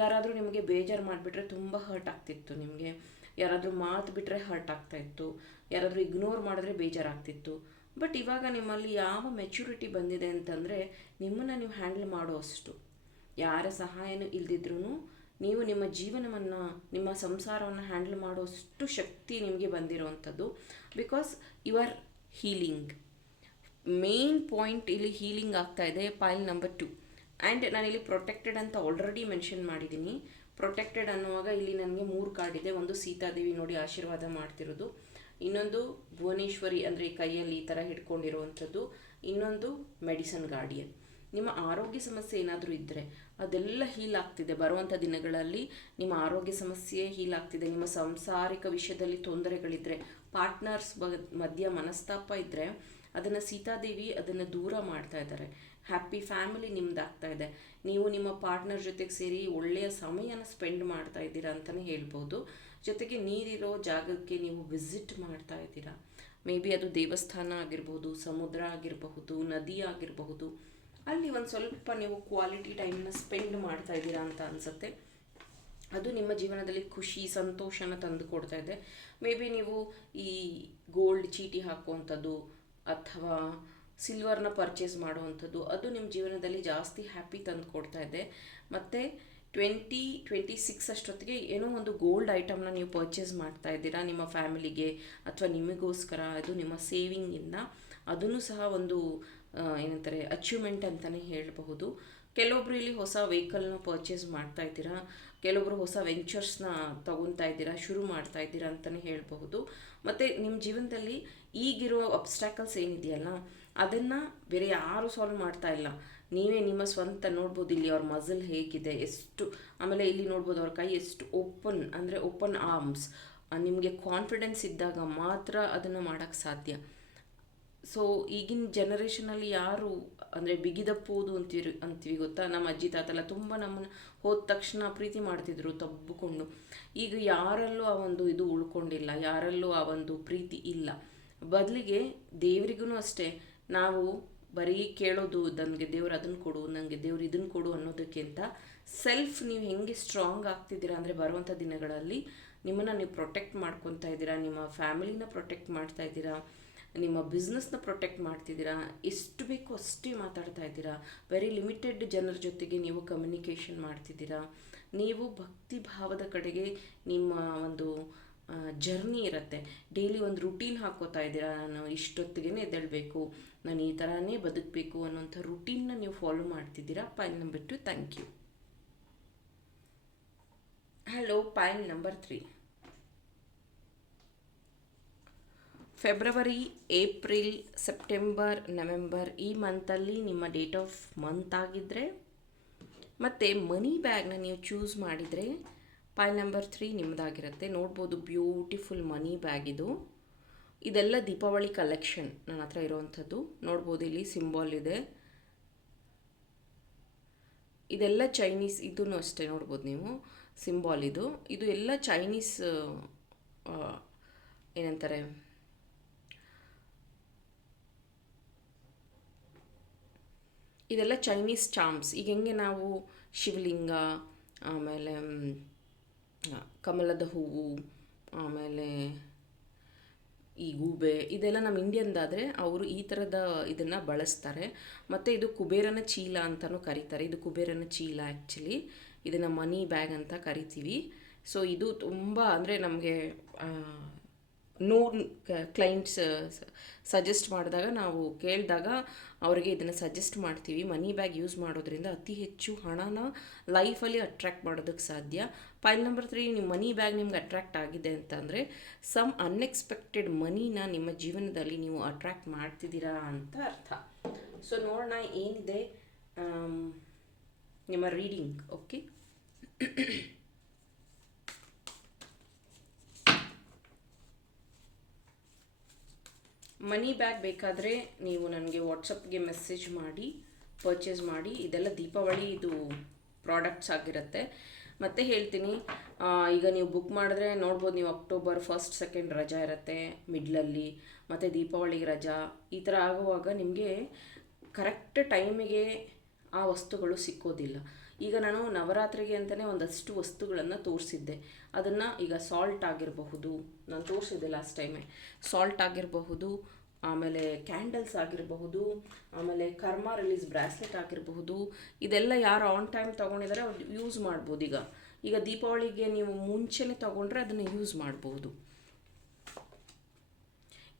ಯಾರಾದರೂ ನಿಮಗೆ ಬೇಜಾರು ಮಾಡಿಬಿಟ್ರೆ ತುಂಬ ಹರ್ಟ್ ಆಗ್ತಿತ್ತು. ನಿಮಗೆ ಯಾರಾದರೂ ಮಾತು ಬಿಟ್ಟರೆ ಹರ್ಟ್ ಆಗ್ತಾಯಿತ್ತು ಯಾರಾದರೂ ಇಗ್ನೋರ್ ಮಾಡಿದ್ರೆ ಬೇಜಾರಾಗ್ತಿತ್ತು ಬಟ್ ಇವಾಗ ನಿಮ್ಮಲ್ಲಿ ಯಾವ ಮೆಚುರಿಟಿ ಬಂದಿದೆ ಅಂತಂದರೆ, ನಿಮ್ಮನ್ನು ನೀವು ಹ್ಯಾಂಡಲ್ ಮಾಡೋ ಅಷ್ಟು. ಯಾರ ಸಹಾಯನೂ ಇಲ್ದಿದ್ರೂ ನೀವು ನಿಮ್ಮ ಜೀವನವನ್ನು, ನಿಮ್ಮ ಸಂಸಾರವನ್ನು ಹ್ಯಾಂಡಲ್ ಮಾಡೋಷ್ಟು ಶಕ್ತಿ ನಿಮಗೆ ಬಂದಿರೋವಂಥದ್ದು. Because you are healing main point ಇಲ್ಲಿ ಹೀಲಿಂಗ್ ಆಗ್ತಾ ಇದೆ ಪೈಲ್ ನಂಬರ್ ಟು ಆ್ಯಂಡ್ ನಾನಿಲ್ಲಿ ಪ್ರೊಟೆಕ್ಟೆಡ್ ಅಂತ ಆಲ್ರೆಡಿ ಮೆನ್ಷನ್ ಮಾಡಿದ್ದೀನಿ. ಪ್ರೊಟೆಕ್ಟೆಡ್ ಅನ್ನುವಾಗ ಇಲ್ಲಿ ನನಗೆ ಮೂರು ಕಾರ್ಡ್ ಇದೆ. ಒಂದು ಸೀತಾದೇವಿ ನೋಡಿ ಆಶೀರ್ವಾದ ಮಾಡ್ತಿರೋದು. ಇನ್ನೊಂದು ಭುವನೇಶ್ವರಿ ಅಂದರೆ ಕೈಯಲ್ಲಿ ಈ ಥರ ಹಿಡ್ಕೊಂಡಿರುವಂಥದ್ದು. ಇನ್ನೊಂದು ಮೆಡಿಸನ್ ಗಾರ್ಡಿಯನ್ ನಿಮ್ಮ ಆರೋಗ್ಯ ಸಮಸ್ಯೆ ಏನಾದರೂ ಇದ್ದರೆ ಅದೆಲ್ಲ ಹೀಲ್ ಆಗ್ತಿದೆ. ಬರುವಂಥ ದಿನಗಳಲ್ಲಿ ನಿಮ್ಮ ಆರೋಗ್ಯ ಸಮಸ್ಯೆ ಹೀಲ್ ಆಗ್ತಿದೆ. ನಿಮ್ಮ ಸಂಸಾರಿಕ ವಿಷಯದಲ್ಲಿ ತೊಂದರೆಗಳಿದ್ದರೆ ಪಾರ್ಟ್ನರ್ಸ್ ಬ, ಮಧ್ಯ ಮನಸ್ತಾಪ ಇದ್ದರೆ ಅದನ್ನು ಸೀತಾದೇವಿ ಅದನ್ನು ದೂರ ಮಾಡ್ತಾ ಇದ್ದಾರೆ. ಹ್ಯಾಪಿ ಫ್ಯಾಮಿಲಿ ನಿಮ್ದಾಗ್ತಾ ಇದೆ. ನೀವು ನಿಮ್ಮ ಪಾರ್ಟ್ನರ್ ಜೊತೆಗೆ ಸೇರಿ ಒಳ್ಳೆಯ ಸಮಯನ ಸ್ಪೆಂಡ್ ಮಾಡ್ತಾ ಇದ್ದೀರಾ ಅಂತಲೇ ಹೇಳ್ಬೋದು. ಜೊತೆಗೆ ನೀರಿರೋ ಜಾಗಕ್ಕೆ ನೀವು ವಿಸಿಟ್ ಮಾಡ್ತಾ ಇದ್ದೀರಾ. ಮೇ ಬಿ ಅದು ದೇವಸ್ಥಾನ ಆಗಿರ್ಬೋದು, ಸಮುದ್ರ ಆಗಿರಬಹುದು, ನದಿ ಆಗಿರಬಹುದು. ಅಲ್ಲಿ ಒಂದು ಸ್ವಲ್ಪ ನೀವು ಕ್ವಾಲಿಟಿ ಟೈಮ್ನ ಸ್ಪೆಂಡ್ ಮಾಡ್ತಾ ಇದ್ದೀರಾ ಅಂತ ಅನಿಸುತ್ತೆ. ಅದು ನಿಮ್ಮ ಜೀವನದಲ್ಲಿ ಖುಷಿ, ಸಂತೋಷನ ತಂದು ಕೊಡ್ತಾ ಇದೆ. ಮೇ ಬಿ ನೀವು ಈ ಗೋಲ್ಡ್ ಚೀಟಿ ಹಾಕುವಂಥದ್ದು ಅಥವಾ ಸಿಲ್ವರ್ನ ಪರ್ಚೇಸ್ ಮಾಡುವಂಥದ್ದು, ಅದು ನಿಮ್ಮ ಜೀವನದಲ್ಲಿ ಜಾಸ್ತಿ ಹ್ಯಾಪಿ ತಂದು ಕೊಡ್ತಾ ಇದೆ. ಮತ್ತು ಟ್ವೆಂಟಿ ಟ್ವೆಂಟಿ ಸಿಕ್ಸ್ ಅಷ್ಟೊತ್ತಿಗೆ ಏನೋ ಒಂದು ಗೋಲ್ಡ್ ಐಟಮ್ನ ನೀವು ಪರ್ಚೇಸ್ ಮಾಡ್ತಾ ಇದ್ದೀರಾ, ನಿಮ್ಮ ಫ್ಯಾಮಿಲಿಗೆ ಅಥವಾ ನಿಮಗೋಸ್ಕರ, ಅದು ನಿಮ್ಮ ಸೇವಿಂಗಿಂದ ಅದನ್ನು ಸಹ ಒಂದು ಏನಂತಾರೆ ಅಚೀವ್ಮೆಂಟ್ ಅಂತಲೇ ಹೇಳಬಹುದು. ಕೆಲವೊಬ್ರು ಇಲ್ಲಿ ಹೊಸ ವೆಹಿಕಲ್ನ ಪರ್ಚೇಸ್ ಮಾಡ್ತಾ ಇದ್ದೀರಾ? ಕೆಲವೊಬ್ರು ಹೊಸ ವೆಂಚರ್ಸ್ನ ತಗೊತಾ ಇದ್ದೀರಾ? ಶುರು ಮಾಡ್ತಾ ಇದ್ದೀರಾ ಅಂತಲೇ ಹೇಳಬಹುದು. ಮತ್ತು ನಿಮ್ಮ ಜೀವನದಲ್ಲಿ ಈಗಿರೋ ಅಬ್ಸ್ಟ್ಯಾಕಲ್ಸ್ ಏನಿದೆಯಲ್ಲ, ಅದನ್ನು ಬೇರೆ ಯಾರೂ ಸಾಲ್ವ್ ಮಾಡ್ತಾ ಇಲ್ಲ. ನೀವೇ ನಿಮ್ಮ ಸ್ವಂತ ನೋಡ್ಬೋದು ಇಲ್ಲಿ ಅವ್ರ ಮಸಲ್ ಹೇಗಿದೆ, ಎಷ್ಟು, ಆಮೇಲೆ ಇಲ್ಲಿ ನೋಡ್ಬೋದು ಅವ್ರ ಕೈ ಎಷ್ಟು ಓಪನ್ ಅಂದರೆ ಓಪನ್ ಆರ್ಮ್ಸ್ ನಿಮಗೆ ಕಾನ್ಫಿಡೆನ್ಸ್ ಇದ್ದಾಗ ಮಾತ್ರ ಅದನ್ನು ಮಾಡೋಕ್ಕೆ ಸಾಧ್ಯ. ಸೊ ಈಗಿನ ಜನರೇಷನಲ್ಲಿ ಯಾರು ಅಂದರೆ ಬಿಗಿದಪ್ಪುವುದು ಅಂತೀರಿ, ಅಂತೀವಿ ಗೊತ್ತಾ? ನಮ್ಮ ಅಜ್ಜಿ ತಾತ ಎಲ್ಲ ತುಂಬ ನಮ್ಮನ್ನು ಹೋದ ತಕ್ಷಣ ಪ್ರೀತಿ ಮಾಡ್ತಿದ್ರು ತಬ್ಬಿಕೊಂಡು. ಈಗ ಯಾರಲ್ಲೂ ಆ ಒಂದು ಇದು ಉಳ್ಕೊಂಡಿಲ್ಲ, ಯಾರಲ್ಲೂ ಆ ಒಂದು ಪ್ರೀತಿ ಇಲ್ಲ. ಬದಲಿಗೆ ದೇವರಿಗೂ ಅಷ್ಟೇ, ನಾವು ಬರೀ ಕೇಳೋದು, ನನಗೆ ದೇವ್ರು ಅದನ್ನು ಕೊಡು ನನಗೆ ದೇವ್ರು ಇದನ್ನು ಕೊಡು ಅನ್ನೋದಕ್ಕಿಂತ ಸೆಲ್ಫ್ ನೀವು ಹೆಂಗೆ ಸ್ಟ್ರಾಂಗ್ ಆಗ್ತಿದ್ದೀರಾ ಅಂದರೆ ಬರುವಂಥ ದಿನಗಳಲ್ಲಿ ನಿಮ್ಮನ್ನು ನೀವು ಪ್ರೊಟೆಕ್ಟ್ ಮಾಡ್ಕೊತಾ ಇದ್ದೀರಾ, ನಿಮ್ಮ ಫ್ಯಾಮಿಲಿನ ಪ್ರೊಟೆಕ್ಟ್ ಮಾಡ್ತಾ ಇದ್ದೀರಾ ನಿಮ್ಮ ಬಿಸ್ನೆಸ್ನ ಪ್ರೊಟೆಕ್ಟ್ ಮಾಡ್ತಿದ್ದೀರಾ? ಎಷ್ಟು ಬೇಕೋ ಅಷ್ಟೇ ಮಾತಾಡ್ತಾ ಇದ್ದೀರಾ? ವೆರಿ ಲಿಮಿಟೆಡ್ ಜನರ ಜೊತೆಗೆ ನೀವು ಕಮ್ಯುನಿಕೇಷನ್ ಮಾಡ್ತಿದ್ದೀರಾ? ನೀವು ಭಕ್ತಿ ಭಾವದ ಕಡೆಗೆ ನಿಮ್ಮ ಒಂದು ಜರ್ನಿ ಇರುತ್ತೆ. ಡೈಲಿ ಒಂದು ರುಟೀನ್ ಹಾಕೋತಾ ಇದ್ದೀರಾ? ನಾನು ಇಷ್ಟೊತ್ತಿಗೆ ಎದ್ದೇಳಬೇಕು. ನಾನು ಈ ಥರನೇ ಬದುಕಬೇಕು ಅನ್ನೋಂಥ ರುಟೀನ್ನ ನೀವು ಫಾಲೋ ಮಾಡ್ತಿದ್ದೀರಾ? File number two thank you hello file number three February April September November ಈ ಮಂತಲ್ಲಿ ನಿಮ್ಮ ಡೇಟ್ ಆಫ್ ಮಂತ್ ಆಗಿದ್ದರೆ ಮತ್ತು ಮನಿ ಬ್ಯಾಗ್ನ ನೀವು ಚೂಸ್ ಮಾಡಿದರೆ ಪೈ ನಂಬರ್ ತ್ರೀ ನಿಮ್ಮದಾಗಿರುತ್ತೆ ನೋಡ್ಬೋದು ಬ್ಯೂಟಿಫುಲ್ ಮನಿ ಬ್ಯಾಗ್ ಇದು. ಇದೆಲ್ಲ ದೀಪಾವಳಿ ಕಲೆಕ್ಷನ್ ನನ್ನ ಹತ್ರ ಇರೋವಂಥದ್ದು. ನೋಡ್ಬೋದು ಇಲ್ಲಿ ಸಿಂಬಾಲ್ ಇದೆ. ಇದೆಲ್ಲ ಚೈನೀಸ್ ಇದೂ ಅಷ್ಟೇ ನೋಡ್ಬೋದು ನೀವು. ಸಿಂಬಾಲ್ ಇದು. ಇದು ಎಲ್ಲ ಚೈನೀಸ್ ಏನಂತಾರೆ? ಇದೆಲ್ಲ ಚೈನೀಸ್ ಚಾಮ್ಸ್ ಈಗ ಹೆಂಗೆ ನಾವು ಶಿವಲಿಂಗ, ಆಮೇಲೆ ಕಮಲದ ಹೂವು, ಆಮೇಲೆ ಈ ಗೂಬೆ, ಇದೆಲ್ಲ ನಮ್ಮ ಇಂಡಿಯನ್ದಾದರೆ ಅವರು ಈ ಥರದ ಇದನ್ನು ಬಳಸ್ತಾರೆ. ಮತ್ತು ಇದು ಕುಬೇರನ ಚೀಲ ಅಂತಲೂ ಕರೀತಾರೆ. ಇದು ಕುಬೇರನ ಚೀಲ ಆ್ಯಕ್ಚುಲಿ ಇದನ್ನು ಮನಿ ಬ್ಯಾಗ್ ಅಂತ ಕರಿತೀವಿ. ಸೊ ಇದು ತುಂಬ ಅಂದರೆ ನಮಗೆ ನೂರು ಕ್ಲೈಂಟ್ಸ್ ಸಜೆಸ್ಟ್ ಮಾಡಿದಾಗ ನಾವು ಕೇಳಿದಾಗ ಅವರಿಗೆ ಇದನ್ನು ಸಜೆಸ್ಟ್ ಮಾಡ್ತೀವಿ. ಮನಿ ಬ್ಯಾಗ್ ಯೂಸ್ ಮಾಡೋದ್ರಿಂದ ಅತಿ ಹೆಚ್ಚು ಹಣನ ಲೈಫಲ್ಲಿ ಅಟ್ರ್ಯಾಕ್ಟ್ ಮಾಡೋದಕ್ಕೆ ಸಾಧ್ಯ. ಫೈಲ್ ನಂಬರ್ ತ್ರೀ ನಿಮ್ಮ ಮನಿ ಬ್ಯಾಗ್ ನಿಮ್ಗೆ ಅಟ್ರ್ಯಾಕ್ಟ್ ಆಗಿದೆ ಅಂತಂದರೆ ಸಮ್ ಅನ್ಎಕ್ಸ್ಪೆಕ್ಟೆಡ್ ಮನಿನ ನಿಮ್ಮ ಜೀವನದಲ್ಲಿ ನೀವು ಅಟ್ರ್ಯಾಕ್ಟ್ ಮಾಡ್ತಿದ್ದೀರಾ ಅಂತ ಅರ್ಥ. ಸೊ ನೋಡೋಣ ಏನಿದೆ ನಿಮ್ಮ ರೀಡಿಂಗ್ ಓಕೆ ಮನಿ ಬ್ಯಾಗ್ ಬೇಕಾದರೆ ನೀವು ನನಗೆ ವಾಟ್ಸಪ್ಗೆ ಮೆಸೇಜ್ ಮಾಡಿ, ಪರ್ಚೇಸ್ ಮಾಡಿ, ಇದೆಲ್ಲ ದೀಪಾವಳಿ ಇದು ಪ್ರಾಡಕ್ಟ್ಸ್ ಆಗಿರುತ್ತೆ. ಮತ್ತೆ ಹೇಳ್ತೀನಿ ಈಗ ನೀವು ಬುಕ್ ಮಾಡಿದ್ರೆ ನೋಡ್ಬೋದು ನೀವು ಅಕ್ಟೋಬರ್ ಫಸ್ಟ್, ಸೆಕೆಂಡ್ ರಜಾ ಇರುತ್ತೆ ಮಿಡ್ಲಲ್ಲಿ, ಮತ್ತು ದೀಪಾವಳಿಗೆ ರಜಾ, ಈ ಥರ ಆಗುವಾಗ ನಿಮಗೆ ಕರೆಕ್ಟ್ ಟೈಮಿಗೆ ಆ ವಸ್ತುಗಳು ಸಿಕ್ಕೋದಿಲ್ಲ. ಈಗ ನಾನು ನವರಾತ್ರಿಗೆ ಅಂತಲೇ ಒಂದಷ್ಟು ವಸ್ತುಗಳನ್ನು ತೋರಿಸಿದ್ದೆ. ಅದನ್ನು ಈಗ ಸಾಲ್ಟ್ ಆಗಿರಬಹುದು. ನಾನು ತೋರಿಸಿದ್ದೆ ಲಾಸ್ಟ್ ಟೈಮೇ ಸಾಲ್ಟ್ ಆಗಿರಬಹುದು, ಆಮೇಲೆ ಕ್ಯಾಂಡಲ್ಸ್ ಆಗಿರಬಹುದು, ಆಮೇಲೆ ಕರ್ಮ ರಿಲೀಸ್ ಬ್ರಾಸ್ಲೆಟ್ ಆಗಿರಬಹುದು. ಇದೆಲ್ಲ ಯಾರು ಆನ್ ಟೈಮ್ ತೊಗೊಂಡಿದ್ದಾರೆ ಅವ್ರು ಯೂಸ್ ಮಾಡ್ಬೋದು ಈಗ. ಈಗ ದೀಪಾವಳಿಗೆ ನೀವು ಮುಂಚೆನೆ ತೊಗೊಂಡ್ರೆ ಅದನ್ನು ಯೂಸ್ ಮಾಡ್ಬೋದು.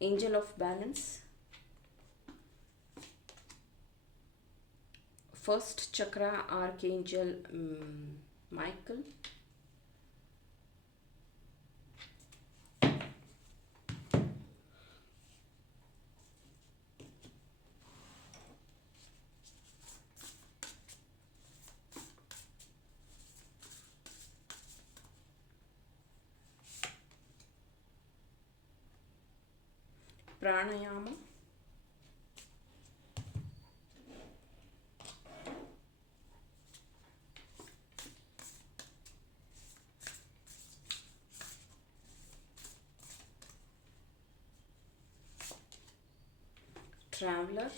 Angel of balance first chakra archangel Michael ప్రాణాయామం traveler.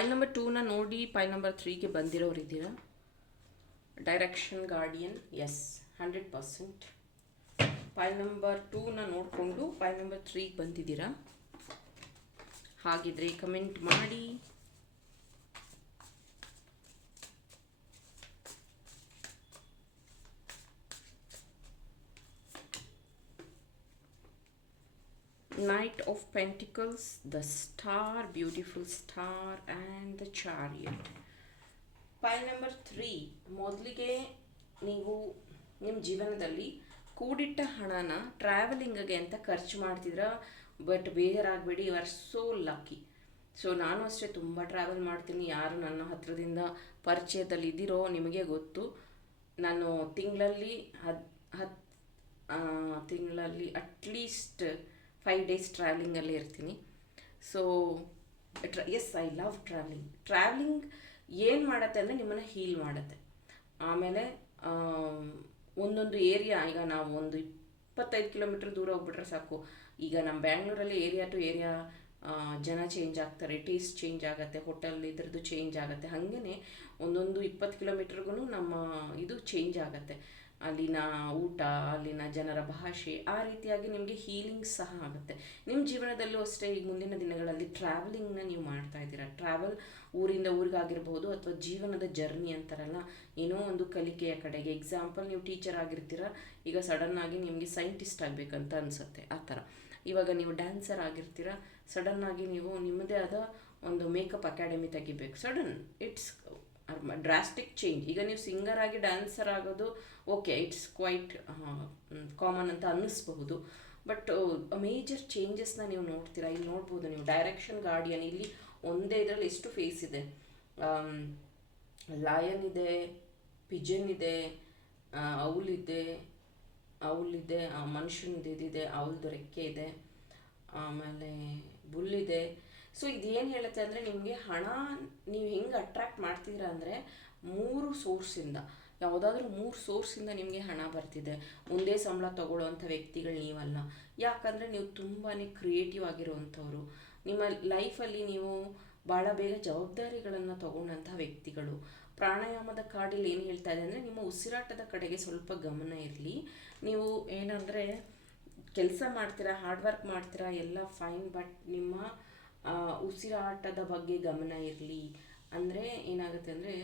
ಪೈಲ್ ನಂಬರ್ ಟೂನ ನೋಡಿ ಪೈಲ್ ನಂಬರ್ ತ್ರೀಗೆ ಬಂದಿರೋರು ಇದ್ದೀರಾ? Direction guardian yes hundred percent file number ಟೂನ ನೋಡಿಕೊಂಡು ಪೈಲ್ ನಂಬರ್ ತ್ರೀಗೆ ಬಂದಿದ್ದೀರಾ? ಹಾಗಿದ್ರೆ ಕಮೆಂಟ್ ಮಾಡಿ. Knight of pentacles the star beautiful star and the chariot file number three ಮೊದಲಿಗೆ ನೀವು ನಿಮ್ಮ ಜೀವನದಲ್ಲಿ ಕೂಡಿಟ್ಟ ಹಣನ ಟ್ರಾವೆಲಿಂಗ್ಗೆ ಅಂತ ಖರ್ಚು ಮಾಡ್ತಿದ್ರ but ಬೇಜಾರಾಗಬೇಡಿ you are so lucky so ನಾನು ಅಷ್ಟೇ ತುಂಬ ಟ್ರಾವೆಲ್ ಮಾಡ್ತೀನಿ, ಯಾರು ನನ್ನ ಹತ್ರದಿಂದ ಪರಿಚಯದಲ್ಲಿ ಇದ್ದೀರೋ ನಿಮಗೆ ಗೊತ್ತು. ನಾನು ತಿಂಗಳಲ್ಲಿ ಹದ್ ಹತ್ತು ತಿಂಗಳಲ್ಲಿ ಅಟ್ಲೀಸ್ಟ್ ಫೈವ್ ಡೇಸ್ ಟ್ರಾವೆಲಿಂಗಲ್ಲಿ ಇರ್ತೀನಿ. So yes I love travelling travelling ಏನು ಮಾಡುತ್ತೆ ಅಂದರೆ ನಿಮ್ಮನ್ನು ಹೀಲ್ ಮಾಡುತ್ತೆ. ಆಮೇಲೆ ಒಂದೊಂದು ಏರಿಯಾ ಈಗ ನಾವು ಒಂದು ಇಪ್ಪತ್ತೈದು ಕಿಲೋಮೀಟ್ರ್ ದೂರ ಹೋಗ್ಬಿಟ್ರೆ ಸಾಕು. ಈಗ ನಮ್ಮ ಬ್ಯಾಂಗ್ಳೂರಲ್ಲಿ ಏರಿಯಾ ಟು ಏರಿಯಾ ಜನ ಚೇಂಜ್ ಆಗ್ತಾರೆ ಟೇಸ್ಟ್ ಚೇಂಜ್ ಆಗುತ್ತೆ ಹೋಟೆಲ್ ಇದ್ರದ್ದು ಚೇಂಜ್ ಆಗುತ್ತೆ. ಹಾಗೇ ಒಂದೊಂದು ಇಪ್ಪತ್ತು ಕಿಲೋಮೀಟ್ರಿಗೂ ನಮ್ಮ ಇದು ಚೇಂಜ್ ಆಗುತ್ತೆ. ಅಲ್ಲಿನ ಊಟ, ಅಲ್ಲಿನ ಜನರ ಭಾಷೆ, ಆ ರೀತಿಯಾಗಿ ನಿಮಗೆ ಹೀಲಿಂಗ್ ಸಹ ಆಗುತ್ತೆ. ನಿಮ್ಮ ಜೀವನದಲ್ಲೂ ಅಷ್ಟೇ ಈಗ ಮುಂದಿನ ದಿನಗಳಲ್ಲಿ ಟ್ರಾವೆಲಿಂಗ್ನ ನೀವು ಮಾಡ್ತಾ ಇದ್ದೀರಾ? ಟ್ರಾವೆಲ್ ಊರಿಂದ ಊರಿಗಾಗಿರ್ಬೋದು ಅಥವಾ ಜೀವನದ ಜರ್ನಿ ಅಂತಾರಲ್ಲ, ಏನೋ ಒಂದು ಕಲಿಕೆಯ ಕಡೆಗೆ. ಎಕ್ಸಾಂಪಲ್ ನೀವು ಟೀಚರ್ ಆಗಿರ್ತೀರ, ಈಗ ಸಡನ್ ಆಗಿ ನಿಮಗೆ ಸೈಂಟಿಸ್ಟ್ ಆಗಬೇಕಂತ ಅನಿಸುತ್ತೆ, ಆ ಥರ. ಇವಾಗ ನೀವು ಡ್ಯಾನ್ಸರ್ ಆಗಿರ್ತೀರ ಸಡನ್ ಆಗಿ ನೀವು ನಿಮ್ಮದೇ ಆದ ಒಂದು ಮೇಕಪ್ ಅಕಾಡೆಮಿ ತೆಗಿಬೇಕು. ಸಡನ್ ಇಟ್ಸ್ ಡ್ರಾಸ್ಟಿಕ್ ಚೇಂಜ್ ಈಗ ನೀವು ಸಿಂಗರ್ ಆಗಿ ಡ್ಯಾನ್ಸರ್ ಆಗೋದು ಓಕೆ ಇಟ್ಸ್ ಕ್ವೈಟ್ ಕಾಮನ್ ಅಂತ ಅನ್ನಿಸ್ಬಹುದು. ಬಟ್ ಮೇಜರ್ ಚೇಂಜಸ್ನ ನೀವು ನೋಡ್ತೀರಾ? ಇಲ್ಲಿ ನೋಡ್ಬೋದು ನೀವು. ಡೈರೆಕ್ಷನ್ ಗಾರ್ಡಿಯನ್ ಇಲ್ಲಿ ಒಂದೇ ಇದರಲ್ಲಿ ಎಷ್ಟು ಫೇಸ್ ಇದೆ? ಲಾಯನ್ ಇದೆ ಪಿಜನ್ ಇದೆ ಔಲ್ ಇದೆ ಮನುಷ್ಯನದು ಇದಿದೆ ಅವಳದು ರೆಕ್ಕೆ ಇದೆ, ಆಮೇಲೆ ಬುಲ್ ಇದೆ. ಸೊ ಇದೇನು ಹೇಳುತ್ತೆ ಅಂದರೆ ನಿಮಗೆ ಹಣ ನೀವು ಹೆಂಗೆ ಅಟ್ರಾಕ್ಟ್ ಮಾಡ್ತೀರಾ ಅಂದರೆ ಮೂರು ಸೋರ್ಸಿಂದ ಯಾವುದಾದ್ರೂ ಮೂರು ಸೋರ್ಸಿಂದ ನಿಮಗೆ ಹಣ ಬರ್ತಿದೆ. ಒಂದೇ ಸಂಬಳ ತಗೊಳ್ಳೋವಂಥ ವ್ಯಕ್ತಿಗಳು ನೀವಲ್ಲ. ಯಾಕಂದರೆ ನೀವು ತುಂಬಾ ಕ್ರಿಯೇಟಿವ್ ಆಗಿರುವಂಥವ್ರು. ನಿಮ್ಮ ಲೈಫಲ್ಲಿ ನೀವು ಭಾಳ ಬೇಗ ಜವಾಬ್ದಾರಿಗಳನ್ನು ತಗೊಂಡಂಥ ವ್ಯಕ್ತಿಗಳು. ಪ್ರಾಣಾಯಾಮದ ಕಾರ್ಡಲ್ಲಿ ಏನು ಹೇಳ್ತಾ ಇದೆ ಅಂದರೆ ನಿಮ್ಮ ಉಸಿರಾಟದ ಕಡೆಗೆ ಸ್ವಲ್ಪ ಗಮನ ಇರಲಿ. ನೀವು ಏನಂದರೆ ಕೆಲಸ ಮಾಡ್ತೀರಾ ಹಾರ್ಡ್ ವರ್ಕ್ ಮಾಡ್ತೀರಾ, ಎಲ್ಲ ಫೈನ್ ಬಟ್ ನಿಮ್ಮ ಉಸಿರಾಟದ ಬಗ್ಗೆ ಗಮನ ಇರಲಿ. ಅಂದರೆ ಏನಾಗುತ್ತೆ ಅಂದರೆ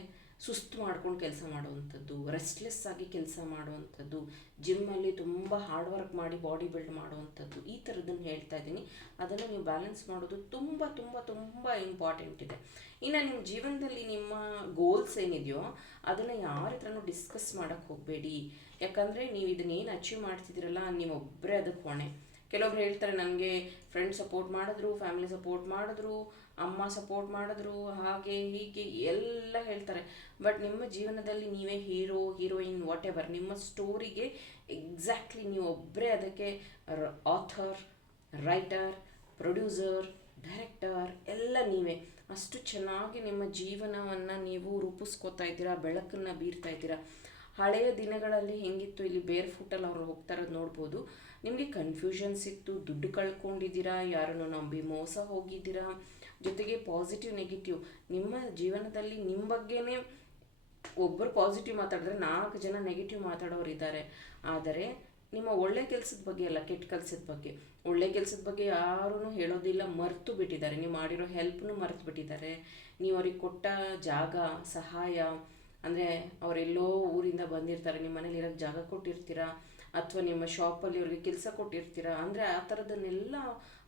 ಸುಸ್ತು ಮಾಡ್ಕೊಂಡು ಕೆಲಸ ಮಾಡುವಂಥದ್ದು ರೆಸ್ಟ್ಲೆಸ್ ಆಗಿ ಕೆಲಸ ಮಾಡುವಂಥದ್ದು ಜಿಮ್ಮಲ್ಲಿ ತುಂಬ ಹಾರ್ಡ್ ವರ್ಕ್ ಮಾಡಿ ಬಾಡಿ ಬಿಲ್ಡ್ ಮಾಡುವಂಥದ್ದು, ಈ ಥರದ್ದನ್ನು ಹೇಳ್ತಾ ಇದ್ದೀನಿ. ಅದನ್ನು ನೀವು ಬ್ಯಾಲೆನ್ಸ್ ಮಾಡೋದು ತುಂಬ ತುಂಬ ತುಂಬ ಇಂಪಾರ್ಟೆಂಟ್ ಇದೆ. ಇನ್ನು ನಿಮ್ಮ ಜೀವನದಲ್ಲಿ ನಿಮ್ಮ ಗೋಲ್ಸ್ ಏನಿದೆಯೋ ಅದನ್ನು ಯಾರ ಹತ್ರನೂ ಡಿಸ್ಕಸ್ ಮಾಡೋಕ್ಕೆ ಹೋಗಬೇಡಿ. ಯಾಕಂದರೆ ನೀವು ಇದನ್ನೇನು ಅಚೀವ್ ಮಾಡ್ತಿದ್ದೀರಲ್ಲ ನೀವೊಬ್ಬರೇ ಅದಕ್ಕೆ ಹೊಣೆ. ಕೆಲವೊಬ್ರು ಹೇಳ್ತಾರೆ ನನಗೆ ಫ್ರೆಂಡ್ ಸಪೋರ್ಟ್ ಮಾಡಿದ್ರು ಫ್ಯಾಮಿಲಿ ಸಪೋರ್ಟ್ ಮಾಡಿದ್ರು, ಅಮ್ಮ ಸಪೋರ್ಟ್ ಮಾಡಿದ್ರು, ಹಾಗೆ ಹೀಗೆ, ಎಲ್ಲ ಹೇಳ್ತಾರೆ. ಬಟ್ ನಿಮ್ಮ ಜೀವನದಲ್ಲಿ ನೀವೇ ಹೀರೋ ಹೀರೋಯಿನ್ ವಾಟ್ ಎವರ್ ನಿಮ್ಮ ಸ್ಟೋರಿಗೆ ಎಕ್ಸಾಕ್ಟ್ಲಿ ನೀವು ಒಬ್ಬರೇ ಅದಕ್ಕೆ ಆಥರ್ ರೈಟರ್ ಪ್ರೊಡ್ಯೂಸರ್ ಡೈರೆಕ್ಟರ್ ಎಲ್ಲ ನೀವೇ. ಅಷ್ಟು ಚೆನ್ನಾಗಿ ನಿಮ್ಮ ಜೀವನವನ್ನು ನೀವು ರೂಪಿಸ್ಕೋತಾ ಇದ್ದೀರಾ, ಬೆಳಕನ್ನು ಬೀರ್ತಾ ಇದ್ದೀರಾ. ಹಳೆಯ ದಿನಗಳಲ್ಲಿ ಹೆಂಗಿತ್ತು, ಇಲ್ಲಿ ಬೇರ್ ಫುಟಲ್ಲಿ ಅವ್ರು ಹೋಗ್ತಾ ಇರೋದು ನೋಡ್ಬೋದು. ನಿಮಗೆ ಕನ್ಫ್ಯೂಷನ್ಸ್ ಇತ್ತು ದುಡ್ಡು ಕಳ್ಕೊಂಡಿದ್ದೀರಾ, ಯಾರನ್ನು ನಂಬಿ ಮೋಸ ಹೋಗಿದ್ದೀರಾ? ಜೊತೆಗೆ ಪಾಸಿಟಿವ್ ನೆಗೆಟಿವ್ ನಿಮ್ಮ ಜೀವನದಲ್ಲಿ ನಿಮ್ಮ ಬಗ್ಗೆನೇ ಒಬ್ಬರು ಪಾಸಿಟಿವ್ ಮಾತಾಡಿದ್ರೆ ನಾಲ್ಕು ಜನ ನೆಗೆಟಿವ್ ಮಾತಾಡೋರು ಇದ್ದಾರೆ. ಆದರೆ, ನಿಮ್ಮ ಒಳ್ಳೆ ಕೆಲಸದ ಬಗ್ಗೆ ಅಲ್ಲ, ಕೆಟ್ಟ ಕೆಲಸದ ಬಗ್ಗೆ. ಒಳ್ಳೆ ಕೆಲಸದ ಬಗ್ಗೆ ಯಾರೂ ಹೇಳೋದಿಲ್ಲ, ಮರೆತು ಬಿಟ್ಟಿದ್ದಾರೆ. ನೀವು ಮಾಡಿರೋ ಹೆಲ್ಪ್ನು ಮರೆತು ಬಿಟ್ಟಿದ್ದಾರೆ. ನೀವು ಅವ್ರಿಗೆ ಕೊಟ್ಟ ಜಾಗ, ಸಹಾಯ ಅಂದರೆ ಅವರೆಲ್ಲೋ ಊರಿಂದ ಬಂದಿರ್ತಾರೆ ನಿಮ್ಮ ಮನೇಲಿ ಇರೋಕ್ಕೆ ಜಾಗ ಕೊಟ್ಟಿರ್ತೀರಾ ಅಥವಾ ನಿಮ್ಮ ಶಾಪಲ್ಲಿ ಅವ್ರಿಗೆ ಕೆಲಸ ಕೊಟ್ಟಿರ್ತೀರಾ, ಅಂದರೆ ಆ ಥರದನ್ನೆಲ್ಲ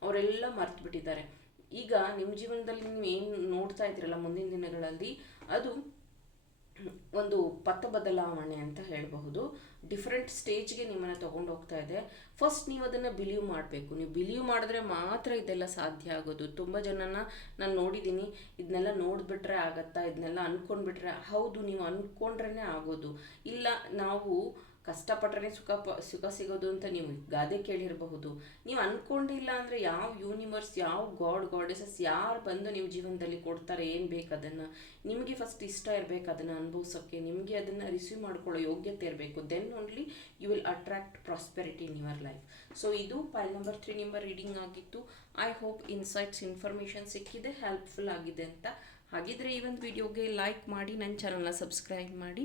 ಅವರೆಲ್ಲ ಮರ್ತು ಬಿಟ್ಟಿದ್ದಾರೆ ಈಗ ನಿಮ್ಮ ಜೀವನದಲ್ಲಿ ನೀವು ಏನು ನೋಡ್ತಾ ಇದ್ದೀರಲ್ಲ ಮುಂದಿನ ದಿನಗಳಲ್ಲಿ, ಅದು ಒಂದು ಪಥ ಬದಲಾವಣೆ ಅಂತ ಹೇಳಬಹುದು. ಡಿಫ್ರೆಂಟ್ ಸ್ಟೇಜ್ಗೆ ನಿಮ್ಮನ್ನು ತೊಗೊಂಡು ಹೋಗ್ತಾ ಇದೆ. ಫಸ್ಟ್ ನೀವು ಅದನ್ನು ಬಿಲೀವ್ ಮಾಡಬೇಕು. ನೀವು ಬಿಲೀವ್ ಮಾಡಿದ್ರೆ ಮಾತ್ರ ಇದೆಲ್ಲ ಸಾಧ್ಯ ಆಗೋದು. ತುಂಬ ಜನನ ನಾನು ನೋಡಿದ್ದೀನಿ ಇದನ್ನೆಲ್ಲ ನೋಡಿಬಿಟ್ರೆ ಆಗತ್ತಾ? ಇದನ್ನೆಲ್ಲ ಅಂದ್ಕೊಂಡ್ಬಿಟ್ರೆ ಹೌದು, ನೀವು ಅಂದ್ಕೊಂಡ್ರೇ ಆಗೋದು. ಇಲ್ಲ, ನಾವು ಕಷ್ಟಪಟ್ರೆ ಸುಖ ಪ, ಸುಖ ಸಿಗೋದು ಅಂತ ನೀವು ಗಾದೆ ಕೇಳಿರಬಹುದು. ನೀವು ಅಂದ್ಕೊಂಡಿಲ್ಲ ಅಂದರೆ ಯಾವ ಯೂನಿವರ್ಸ್ ಯಾವ ಗಾಡ್ ಗಾಡೆಸಸ್ ಯಾರು ಬಂದು ನೀವು ಜೀವನದಲ್ಲಿ ಕೊಡ್ತಾರೆ, ಏನು ಬೇಕು ಅದನ್ನು? ನಿಮಗೆ ಫಸ್ಟ್ ಇಷ್ಟ ಇರಬೇಕು ಅದನ್ನು ಅನುಭವಿಸೋಕ್ಕೆ ನಿಮಗೆ ಅದನ್ನು ರಿಸೀವ್ ಮಾಡ್ಕೊಳ್ಳೋ ಯೋಗ್ಯತೆ ಇರಬೇಕು. Then only you will attract prosperity in your life so ಇದು file number three number reading ಆಗಿತ್ತು. ಐ ಹೋಪ್ ಇನ್ಸೈಟ್ಸ್ ಇನ್ಫಾರ್ಮೇಷನ್ ಸಿಕ್ಕಿದೆ ಹೆಲ್ಪ್ಫುಲ್ ಆಗಿದೆ ಅಂತ. ಹಾಗಿದ್ರೆ ಈ ಒಂದು ವಿಡಿಯೋಗೆ ಲೈಕ್ ಮಾಡಿ, ನನ್ನ ಚಾನಲ್ನ ಸಬ್ಸ್ಕ್ರೈಬ್ ಮಾಡಿ.